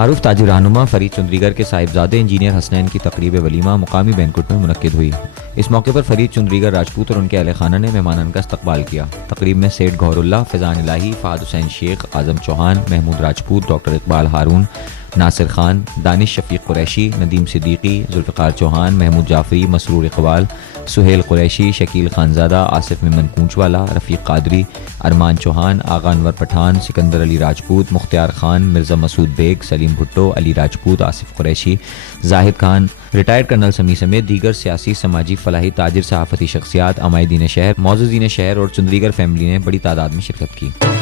मारूफ ताजिर रहनुमा फरीद चुंदरीगर के साहिबजादे इंजीनियर हसनैन की तकरीब वलीमा मुकामी बैंकुट में मुनक्किद हुई। इस मौके पर फरीद चुंदरीगर राजपूत और उनके अहले खाना ने मेहमानान का इस्तकबाल किया। तकरीब में सेठ गौहरुल्लाह, फैजान इलाही, फहद हुसैन शेख, आजम चौहान, महमूद राजपूत, डॉक्टर इकबाल हारून, नासिर खान, दानिश शफीक कुरैशी, नदीम सिद्दीकी, जुल्फ़िकार चौहान, महमूद जाफरी, मसरूर इकबाल, सुहेल कुरैशी, शकील खानजादा, आसिफ मेमन कूंचवाला, रफ़ीक कादरी, अरमान चौहान, आगा Anwar Pathan, Sikandar Ali Rajput, Mukhtiar Khan, Mirza Masood bag, Salim Bhutto, Ali Rajput, Asif Qureshi, Zahid Khan, retired colonel समी समेत दीगर सियासी, समाजी, फलाही, ताजिर, सहाफ़ती शख्सियात, अमायदीन शहर, मौजूदीन शहर और चुंदरीगर फैमिली ने बड़ी तादाद में शिरकत की।